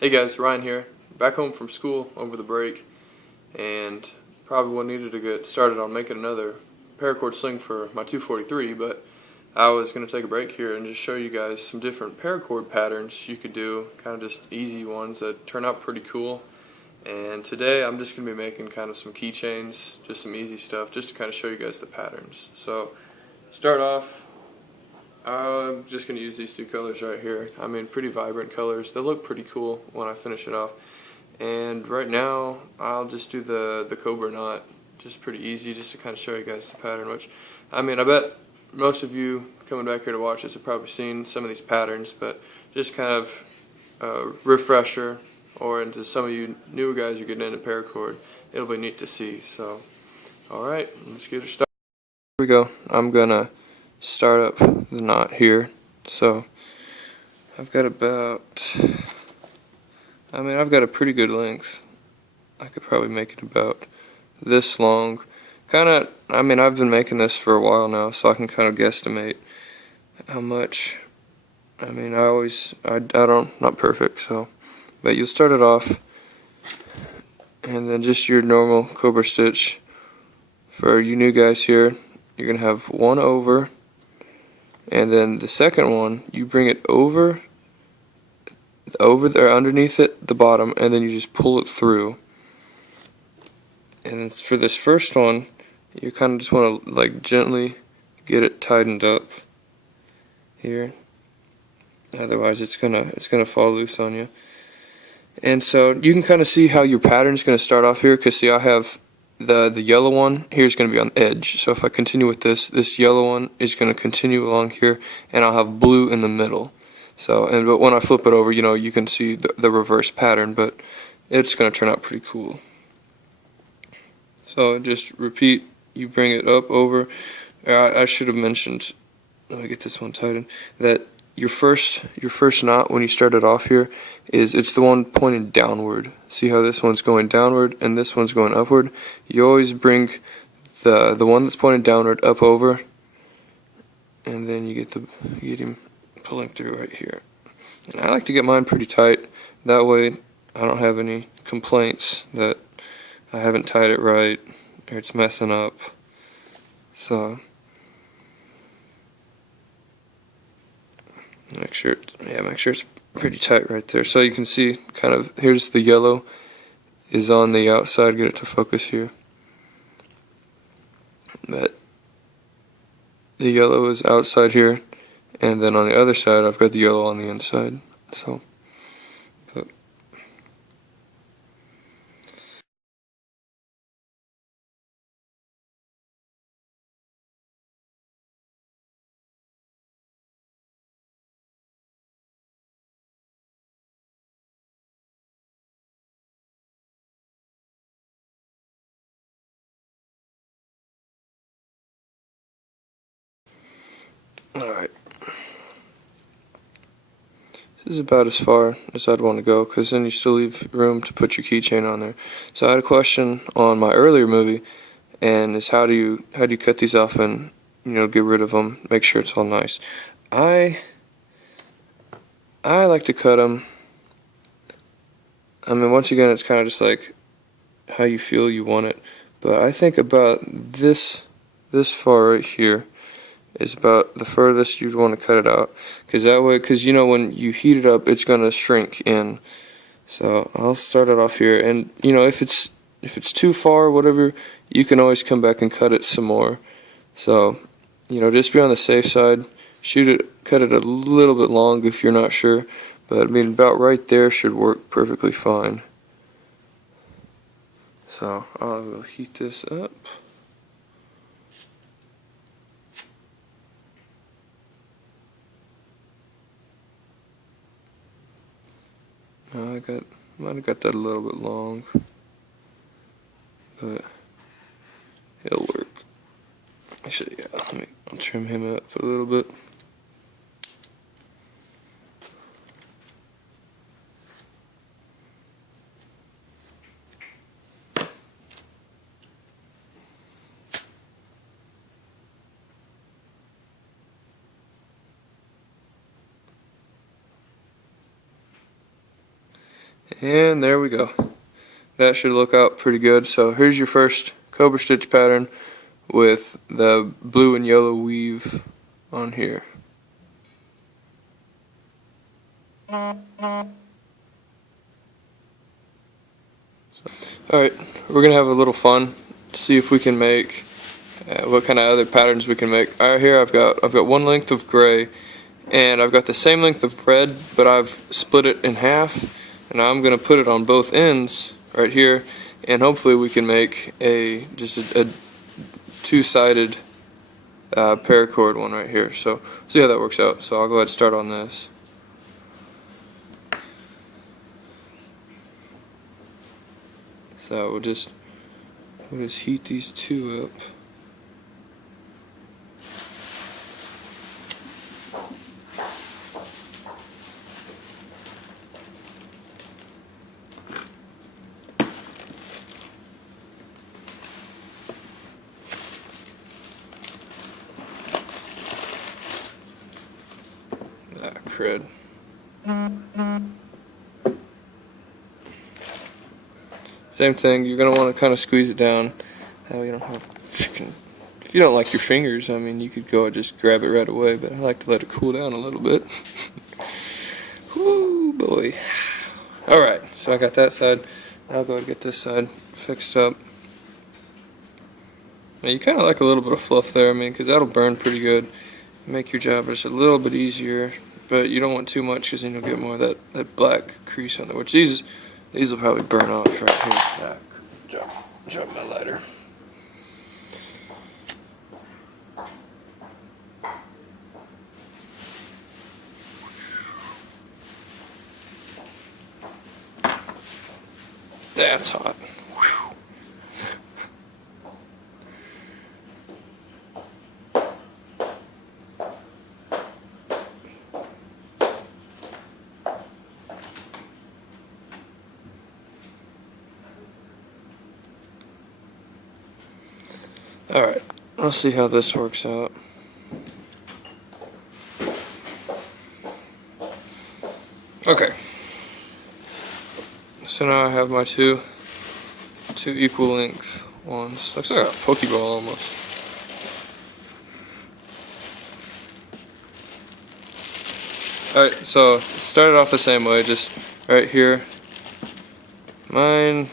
Hey guys, Ryan here. Back home from school over the break, and probably needed to get started on making another paracord sling for my 243, but I was going to take a break here and just show you guys some different paracord patterns you could do, kind of just easy ones that turn out pretty cool. And today I'm just going to be making kind of some keychains, just some easy stuff, just to kind of show you guys the patterns. So, start off, I'm just going to use these two colors right here. I mean, pretty vibrant colors. They look pretty cool when I finish it off. And right now, I'll just do the cobra knot. Just pretty easy, just to kind of show you guys the pattern, which, I mean, I bet most of you coming back here to watch this have probably seen some of these patterns, but just kind of a refresher, or into some of you newer guys who are getting into paracord, it'll be neat to see. So, alright, let's get it started. Here we go. I'm gonna start up the knot here. So I've got I've got a pretty good length. I could probably make it about this long. I've been making this for a while now, so I can kind of guesstimate how much. I don't, not perfect, so, but you'll start it off, and then just your normal cobra stitch. For you new guys here, you're gonna have one over, and then the second one, you bring it over there, underneath it, the bottom, and then you just pull it through. And for this first one, you kind of just want to like gently get it tightened up here. Otherwise, it's gonna fall loose on you. And so you can kind of see how your pattern is going to start off here. Cause see, I have the yellow one here is going to be on the edge. So if I continue with this yellow one is going to continue along here, and I'll have blue in the middle. So, but when I flip it over, you can see the reverse pattern, but it's going to turn out pretty cool. So just repeat. You bring it up over. I should have mentioned. Let me get this one tightened. That your first knot when you start it off here it's the one pointing downward. See how this one's going downward and this one's going upward? You always bring the one that's pointing downward up over, and then you get him pulling through right here. And I like to get mine pretty tight. That way I don't have any complaints that I haven't tied it right or it's messing up. So make sure it's pretty tight right there. So you can see kind of, here's the yellow is on the outside, get it to focus here. But the yellow is outside here, and then on the other side I've got the yellow on the inside. So alright. This is about as far as I'd want to go, because then you still leave room to put your keychain on there. So I had a question on my earlier movie, and is how do you cut these off and get rid of them, make sure it's all nice. I like to cut them. I mean, once again, it's kind of just like how you feel you want it, but I think about this far right here is about the furthest you'd want to cut it out, because when you heat it up, it's going to shrink in. So I'll start it off here, and if it's too far, whatever, you can always come back and cut it some more. So just be on the safe side. Cut it a little bit long if you're not sure, but I mean about right there should work perfectly fine. So I'll heat this up. I might have got that a little bit long, but it'll work. I'll trim him up a little bit. And there we go. That should look out pretty good. So here's your first Cobra stitch pattern with the blue and yellow weave on here. Alright, we're going to have a little fun, see if we can make what kind of other patterns we can make. Alright, here I've got one length of gray, and I've got the same length of red, but I've split it in half, and I'm going to put it on both ends right here, and hopefully we can make just a two-sided paracord one right here. So see how that works out. So I'll go ahead and start on this. So we'll just heat these two up. Ah, crud. Same thing, you're going to want to kind of squeeze it down. That way you don't have, if you don't like your fingers, I mean, you could go and just grab it right away, but I like to let it cool down a little bit. Woo, boy. Alright, so I got that side. I'll go and get this side fixed up. Now you kind of like a little bit of fluff there, I mean, because that'll burn pretty good. Make your job just a little bit easier, but you don't want too much because then you'll get more of that black crease on there, which these will probably burn off right here. Drop my lighter. That's hot. Alright, let's see how this works out. Okay. So now I have my two equal length ones. Looks like a Pokeball almost. Alright, so started off the same way, just right here. Mine